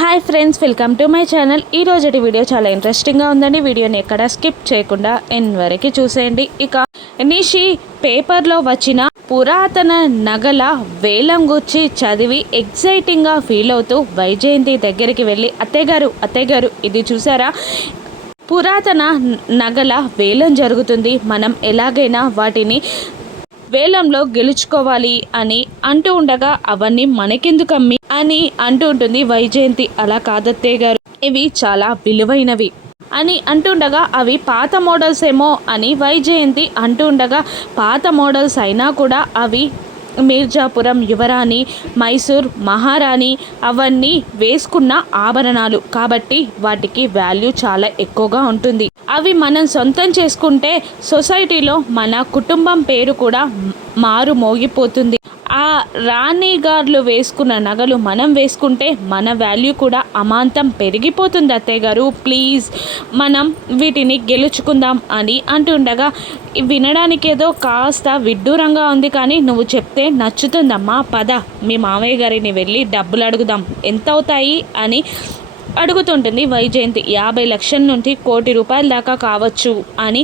Hi friends, welcome to my channel. ఈ రోజటి video చాలా ఇంట్రెస్టింగ్గా ఉందండి. వీడియోని ఎక్కడ స్కిప్ చేయకుండా ఎండ్ వరకు చూసేయండి. ఇక నిషి పేపర్లో వచ్చిన పురాతన నగల వేలం గురించి చదివి ఎగ్జైటింగ్గా ఫీల్ అవుతూ వైజయంతి దగ్గరికి వెళ్ళి అత్తయ్య గారు ఇది చూసారా, పురాతన నగల వేలం జరుగుతుంది, మనం ఎలాగైనా వాటిని వేలంలో గెలుచుకోవాలి అని అంటూ ఉండగా అవన్నీ మనకెందుకమ్మి అని అంటూ ఉంటుంది వైజయంతి. అలా కాదత్తయ్య గారు, ఇవి చాలా విలువైనవి అని అంటుండగా అవి పాత మోడల్స్ ఏమో అని వైజయంతి అంటుండగా, పాత మోడల్స్ అయినా కూడా అవి మీర్జాపురం యువరాణి, మైసూర్ మహారాణి అవన్నీ వేసుకున్న ఆభరణాలు కాబట్టి వాటికి వాల్యూ చాలా ఎక్కువగా ఉంటుంది. అవి మనం సొంతం చేసుకుంటే సొసైటీలో మన కుటుంబం పేరు కూడా మారు మోగిపోతుంది. ఆ రాణి గారు వేసుకున్న నగలు మనం వేసుకుంటే మన వాల్యూ కూడా అమాంతం పెరిగిపోతుంది. అత్తయ్య గారు ప్లీజ్ మనం వీటిని గెలుచుకుందాం అని అంటుండగా, వినడానికి ఏదో కాస్త విడ్డూరంగా ఉంది కానీ నువ్వు చెప్తే నచ్చుతుందమ్మా, పద మీ మామయ్య గారిని వెళ్ళి డబ్బులు అడుగుదాం, ఎంత అవుతాయి అని అడుగుతుంటుంది వైజయంతి. 50 లక్షల నుండి ₹1 కోటి దాకా కావచ్చు అని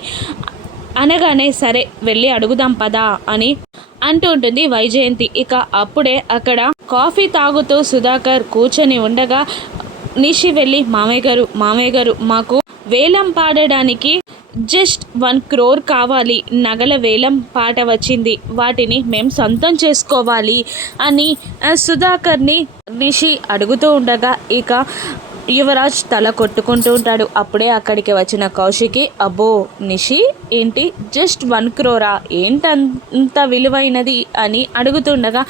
అనగానే, సరే వెళ్ళి అడుగుదాం పదా అని అంటూ ఉంటుంది వైజయంతి. ఇక అప్పుడే అక్కడ కాఫీ తాగుతూ సుధాకర్ కూర్చొని ఉండగా నిషి వెళ్ళి, మామయ్య గారు మాకు వేలం పాడడానికి జస్ట్ 1 crore కావాలి, నగల వేలం పాట వచ్చింది, వాటిని మేము సొంతం చేసుకోవాలి అని సుధాకర్ని నిషి అడుగుతూ ఉండగా ఇక యువరాజ్ తల కొట్టుకుంటూ ఉంటాడు. అప్పుడే అక్కడికి వచ్చిన కౌశికి, అబ్బో నిషి ఏంటి జస్ట్ 1 crore, ఏంటంత విలువైనది అని అడుగుతుండగా,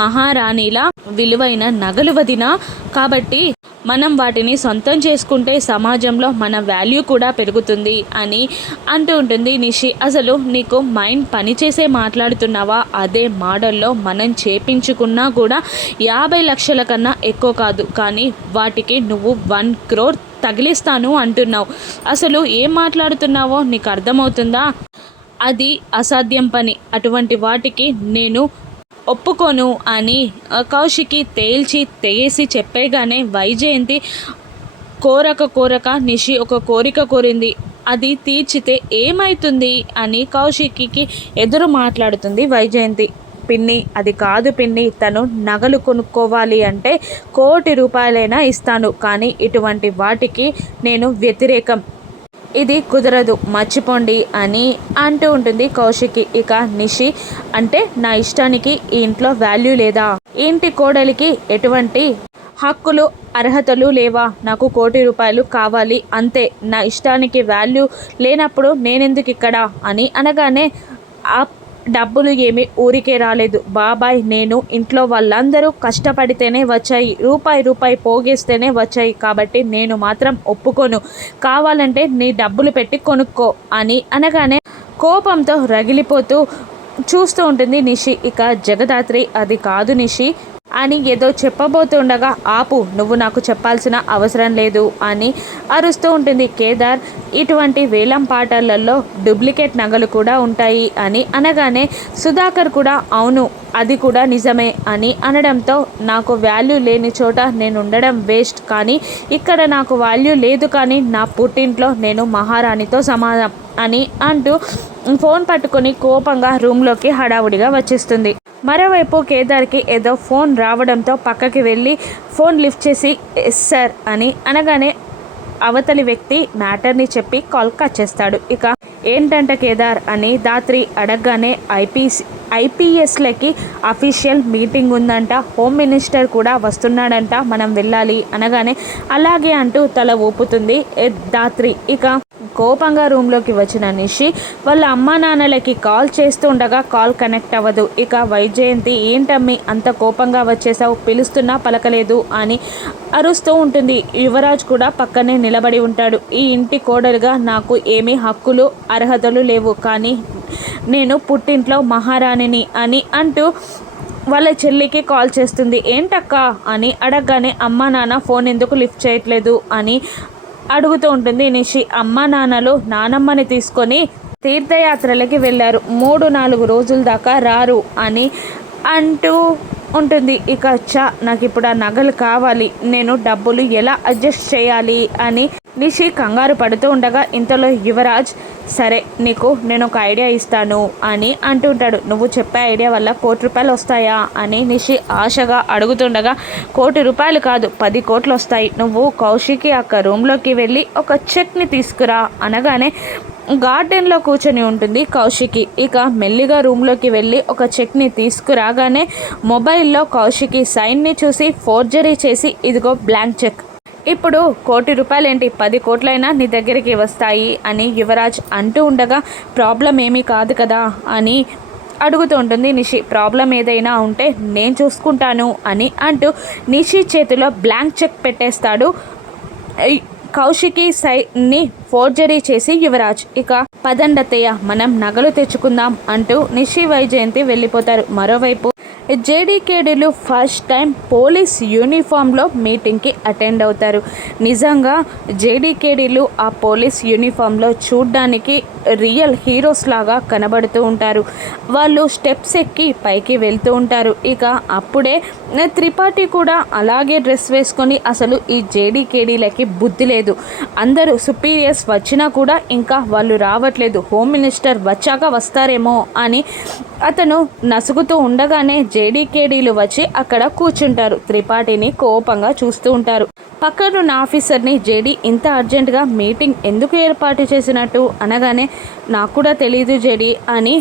మహారాణిలా విలువైన నగలు వదినా, కాబట్టి మనం వాటిని సొంతం చేసుకుంటే సమాజంలో మన వాల్యూ కూడా పెరుగుతుంది అని అంటూ ఉంటుంది నిషి. అసలు నీకు మైండ్ పనిచేసే మాట్లాడుతున్నావా? అదే మోడల్లో మనం చేపించుకున్నా కూడా 50 లక్షల కన్నా ఎక్కువ కాదు, కానీ వాటికి నువ్వు 1 crore తగిలిస్తాను అంటున్నావు. అసలు ఏం మాట్లాడుతున్నావో నీకు అర్థమవుతుందా? అది అసాధ్యం పని, అటువంటి వాటికి నేను ఒప్పుకోను అని కౌశికి తేల్చి తెగేసి చెప్పేగానే వైజయంతి కోరక నిషి ఒక కోరిక కోరింది, అది తీర్చితే ఏమవుతుంది అని కౌశికి ఎదురు మాట్లాడుతుంది వైజయంతి. పిన్ని అది కాదు పిన్ని, తను నగలు కొనుక్కోవాలి అంటే ₹1 కోటి ఇస్తాను, కానీ ఇటువంటి వాటికి నేను వ్యతిరేకం, ఇది కుదరదు, మర్చిపోండి అని అంటూ ఉంటుంది కౌశికి. ఇక నిషి అంటే, నా ఇష్టానికి ఈ ఇంట్లో వాల్యూ లేదా? ఇంటి కోడలికి ఎటువంటి హక్కులు అర్హతలు లేవా? నాకు ₹1 కోటి కావాలి అంతే, నా ఇష్టానికి వాల్యూ లేనప్పుడు నేనెందుకు ఇక్కడ అని అనగానే, ఆ డబ్బులు ఏమీ ఊరికే రాలేదు బాబాయ్, నేను ఇంట్లో వాళ్ళందరూ కష్టపడితేనే వచ్చాయి, రూపాయి పోగేస్తేనే వచ్చాయి, కాబట్టి నేను మాత్రం ఒప్పుకోను, కావాలంటే నీ డబ్బులు పెట్టి కొనుక్కో అని అనగానే కోపంతో రగిలిపోతూ చూస్తూ ఉంటుంది నిషి. ఇక జగదాత్రి, అది కాదు నిషి అని ఏదో చెప్పబోతుండగా, ఆపు, నువ్వు నాకు చెప్పాల్సిన అవసరం లేదు అని అరుస్తూ ఉంటుంది కేదార్. ఇటువంటి వేలం పాటలలో డూప్లికేట్ నగలు కూడా ఉంటాయి అని అనగానే సుధాకర్ కూడా, అవును అది కూడా నిజమే అని అనడంతో, నాకు వాల్యూ లేని చోట నేను ఉండడం వేస్ట్, కానీ ఇక్కడ నాకు వాల్యూ లేదు, కానీ నా పుట్టింట్లో నేను మహారాణితో సమానం అని అంటూ ఫోన్ పట్టుకొని కోపంగా రూమ్లోకి హడావుడిగా వచ్చేస్తుంది. మరోవైపు కేదార్కి ఏదో ఫోన్ రావడంతో పక్కకి వెళ్ళి ఫోన్ లిఫ్ట్ చేసి, ఎస్ సార్ అని అనగానే అవతలి వ్యక్తి మ్యాటర్ని చెప్పి కాల్ కట్ చేస్తాడు. ఇక ఏంటంట కేదార్ అని దాత్రి అడగగానే, ఐపీఎస్లకి అఫీషియల్ మీటింగ్ ఉందంట, హోమ్ మినిస్టర్ కూడా వస్తున్నాడంట, మనం వెళ్ళాలి అనగానే అలాగే అంటూ తల ఊపుతుంది దాత్రి. ఇక కోపంగా రూమ్లోకి వచ్చిన నిషి వాళ్ళ అమ్మా నాన్నలకి కాల్ చేస్తూ ఉండగా కాల్ కనెక్ట్ అవ్వదు. ఇక వైజయంతి, ఏంటమ్మి అంత కోపంగా వచ్చేసావు, పిలుస్తున్నా పలకలేదు అని అరుస్తూ ఉంటుంది. యువరాజ్ కూడా పక్కనే నిలబడి ఉంటాడు. ఈ ఇంటి కోడలుగా నాకు ఏమీ హక్కులు అర్హతలు లేవు, కానీ నేను పుట్టింట్లో మహారాణిని అని అంటూ వాళ్ళ చెల్లికి కాల్ చేస్తుంది. ఏంటక్క అని అడగగానే, అమ్మా నాన్న ఫోన్ ఎందుకు లిఫ్ట్ చేయట్లేదు అని అడుగుతూ ఉంటుంది నిషి. అమ్మా నాన్నలు నానమ్మని తీసుకొని తీర్థయాత్రలకి వెళ్ళారు, 3-4 రోజుల దాకా రారు అని అంటూ ఉంటుంది. ఇక నాకు ఇప్పుడు ఆ నగలు కావాలి, నేను డబ్బులు ఎలా అడ్జస్ట్ చేయాలి అని నిషి కంగారు పడుతూ ఉండగా ఇంతలో యువరాజ్ సరే నీకు నేను ఒక ఐడియా ఇస్తాను అని అంటుంటాడు. నువ్వు చెప్పే ఐడియా వల్ల ₹1,00,00,000 వస్తాయా అని నిషి ఆశగా అడుగుతుండగా ₹1,00,00,000 కాదు 10 కోట్లు వస్తాయి. నువ్వు కౌశికి అక్క రూమ్లోకి వెళ్ళి ఒక చెక్ని తీసుకురా అనగానే గార్డెన్లో కూర్చొని ఉంటుంది కౌశికి. ఇక మెల్లిగా రూమ్లోకి వెళ్ళి ఒక చెక్ని తీసుకురాగానే మొబైల్లో కౌశికి సైన్ని చూసి ఫోర్జరీ చేసి ఇదిగో బ్లాంక్ చెక్, ఇప్పుడు ₹1,00,00,000 ఏంటి 10 కోట్లైనా నీ దగ్గరికి వస్తాయి అని యువరాజ్ అంటూ ఉండగా ప్రాబ్లం ఏమీ కాదు కదా అని అడుగుతూ ఉంటుంది నిషి. ప్రాబ్లం ఏదైనా ఉంటే నేను చూసుకుంటాను అని అంటూ నిషి చేతిలో బ్లాంక్ చెక్ పెట్టేస్తాడు కౌశికి సైన్ని ఫోర్జరీ చేసి యువరాజ్. ఇక పదండత్తయ్య మనం నగలు తెచ్చుకుందాం అంటూ నిషి వైజయంతి వెళ్ళిపోతారు. మరోవైపు జేడీకేడీలు ఫస్ట్ టైం పోలీస్ యూనిఫామ్లో మీటింగ్కి అటెండ్ అవుతారు. నిజంగా జేడీకేడీలు ఆ పోలీస్ యూనిఫామ్లో చూడ్డానికి రియల్ హీరోస్ లాగా కనబడుతూ ఉంటారు. వాళ్ళు స్టెప్స్ ఎక్కి పైకి వెళ్తూ ఉంటారు. ఇక అప్పుడే త్రిపాఠి కూడా అలాగే డ్రెస్ వేసుకొని అసలు ఈ జేడీకేడీలకి బుద్ధి లేదు, అందరూ సుపీరియర్స్ వచ్చినా కూడా ఇంకా వాళ్ళు రావట్లేదు, హోమ్ మినిస్టర్ వచ్చాక వస్తారేమో అని అతను నసుగుతూ ఉండగానే జేడీకేడీలు వచ్చి అక్కడ కూర్చుంటారు. త్రిపాఠిని కోపంగా చూస్తూ ఉంటారు. పక్కనున్న ఆఫీసర్ని జేడీ ఇంత అర్జెంటుగా మీటింగ్ ఎందుకు ఏర్పాటు చేసినట్టు అనగానే నాకు కూడా తెలీదు జేడీ అని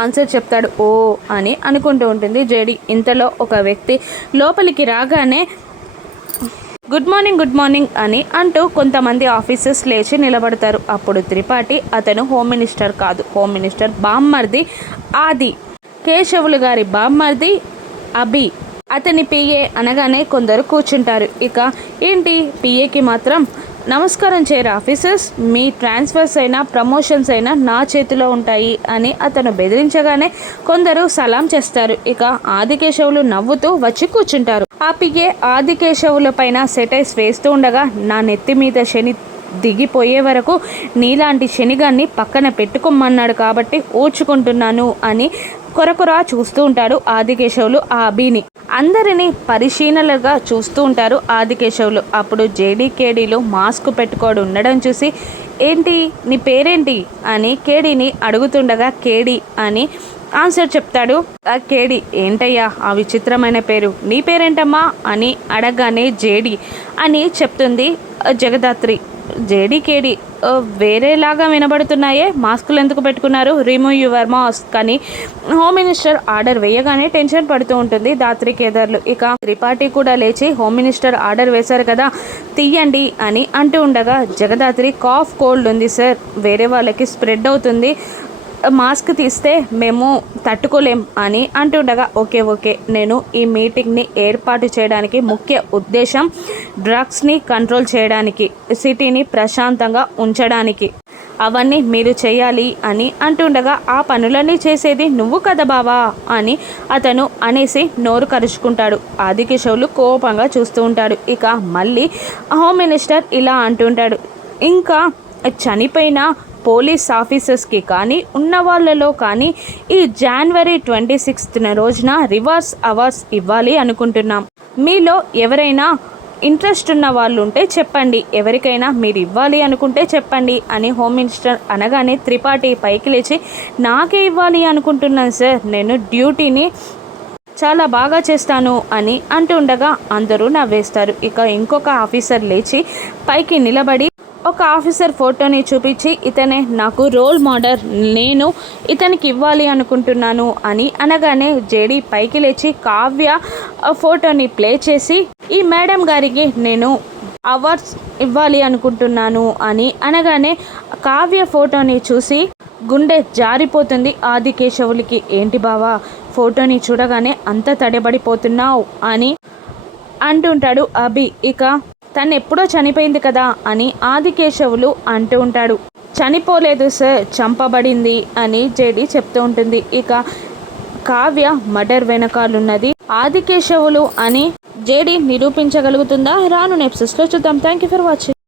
ఆన్సర్ చెప్తాడు. ఓ అని అనుకుంటూ ఉంటుంది జేడీ. ఇంతలో ఒక వ్యక్తి లోపలికి రాగానే గుడ్ మార్నింగ్ అని అంటూ కొంతమంది ఆఫీసర్స్ లేచి నిలబడతారు. అప్పుడు త్రిపాఠి అతను హోమ్ మినిస్టర్ కాదు, హోమ్ మినిస్టర్ బామ్మర్ది ఆది, కేశవులు గారి బామ్మర్ది అభి, అతని పిఏ అనగానే కొందరు కూర్చుంటారు. ఇక ఏంటి పిఏకి మాత్రం నమస్కారం చేయరు ఆఫీసర్స్, మీ ట్రాన్స్ఫర్స్ అయినా ప్రమోషన్స్ అయినా నా చేతిలో ఉంటాయి అని అతను బెదిరించగానే కొందరు సలాం చేస్తారు. ఇక ఆదికేశవులు నవ్వుతూ వచ్చి కూర్చుంటారు. ఆ పిఏ ఆదికేశవుల పైన సెటైర్స్ వేస్తూ ఉండగా నా నెత్తి మీద శని దిగిపోయే వరకు నీలాంటి శనిగాన్ని పక్కన పెట్టుకోమన్నాడు కాబట్టి ఊడ్చుకుంటున్నాను అని కొరకొరా చూస్తూ ఉంటాడు ఆదికేశవులు ఆ అభిని. అందరినీ పరిశీలనగా చూస్తూ ఉంటారు ఆదికేశవులు. అప్పుడు జేడీకేడీలు మాస్క్ పెట్టుకోడు ఉండడం చూసి ఏంటి నీ పేరేంటి అని కేడీని అడుగుతుండగా కేడీ అని ఆన్సర్ చెప్తాడు. ఆ కేడీ ఏంటయ్యా ఆ విచిత్రమైన పేరు, నీ పేరేంటమ్మా అని అడగగానే జేడీ అని చెప్తుంది జగదాత్రి. జేడీకేడీ వేరేలాగా వినబడుతున్నాయే, మాస్కులు ఎందుకు పెట్టుకున్నారు, రిమూవ్ యువర్ మాస్క్ కానీ హోమ్ మినిస్టర్ ఆర్డర్ వేయగానే టెన్షన్ పడుతూ ఉంటుంది దాత్రి కేదార్లు. ఇక త్రిపాఠి కూడా లేచి హోమ్ మినిస్టర్ ఆర్డర్ వేశారు కదా తీయండి అని అంటూ ఉండగా జగదాత్రి కాఫ్ కోల్డ్ ఉంది సార్, వేరే వాళ్ళకి స్ప్రెడ్ అవుతుంది, మాస్క్ తీస్తే మేము తట్టుకోలేం అని అంటుండగా ఓకే నేను ఈ మీటింగ్ని ఏర్పాటు చేయడానికి ముఖ్య ఉద్దేశం డ్రగ్స్ని కంట్రోల్ చేయడానికి, సిటీని ప్రశాంతంగా ఉంచడానికి, అవన్నీ మీరు చేయాలి అని అంటుండగా ఆ పనులన్నీ చేసేది నువ్వు కదా బావా అని అతను అనేసి నోరు కరుచుకుంటాడు. ఆదికేశవులు కోపంగా చూస్తూ ఉంటాడు. ఇక మళ్ళీ హోమ్ మినిస్టర్ ఇలా అంటుంటాడు, ఇంకా చనిపోయిన పోలీస్ ఆఫీసర్స్కి కానీ ఉన్న వాళ్ళలో కానీ ఈ జనవరి 26న రోజున రివర్స్ అవార్డ్స్ ఇవ్వాలి అనుకుంటున్నాం. మీలో ఎవరైనా ఇంట్రెస్ట్ ఉన్న వాళ్ళు ఉంటే చెప్పండి, ఎవరికైనా మీరు ఇవ్వాలి అనుకుంటే చెప్పండి అని హోమ్ మినిస్టర్ అనగానే త్రిపాఠి పైకి లేచి నాకే ఇవ్వాలి అనుకుంటున్నాను సార్, నేను డ్యూటీని చాలా బాగా చేస్తాను అని అంటుండగా అందరూ నవ్వేస్తారు. ఇక ఇంకొక ఆఫీసర్ లేచి పైకి నిలబడి ఒక ఆఫీసర్ ఫోటోని చూపించి ఇతనే నాకు రోల్ మోడల్, నేను ఇతనికి ఇవ్వాలి అనుకుంటున్నాను అని అనగానే జేడీ పైకి లేచి కావ్య ఫోటోని ప్లే చేసి ఈ మేడం గారికి నేను అవార్డ్స్ ఇవ్వాలి అనుకుంటున్నాను అని అనగానే కావ్య ఫోటోని చూసి గుండె జారిపోతుంది ఆదికేశవులకి. ఏంటి బావా ఫోటోని చూడగానే అంత తడబడిపోతున్నావు అని అంటుంటాడు అభి. ఇక తను ఎప్పుడో చనిపోయింది కదా అని ఆదికేశవులు అంటూ ఉంటాడు. చనిపోలేదు సార్, చంపబడింది అని జేడీ చెప్తూ ఉంటుంది. ఇక కావ్య మర్డర్ వెనకాలున్నది ఆదికేశవులు అని జేడీ నిరూపించగలుగుతుందా? రాను ఎపిసోడ్స్లో చూద్దాం. Thank you for watching.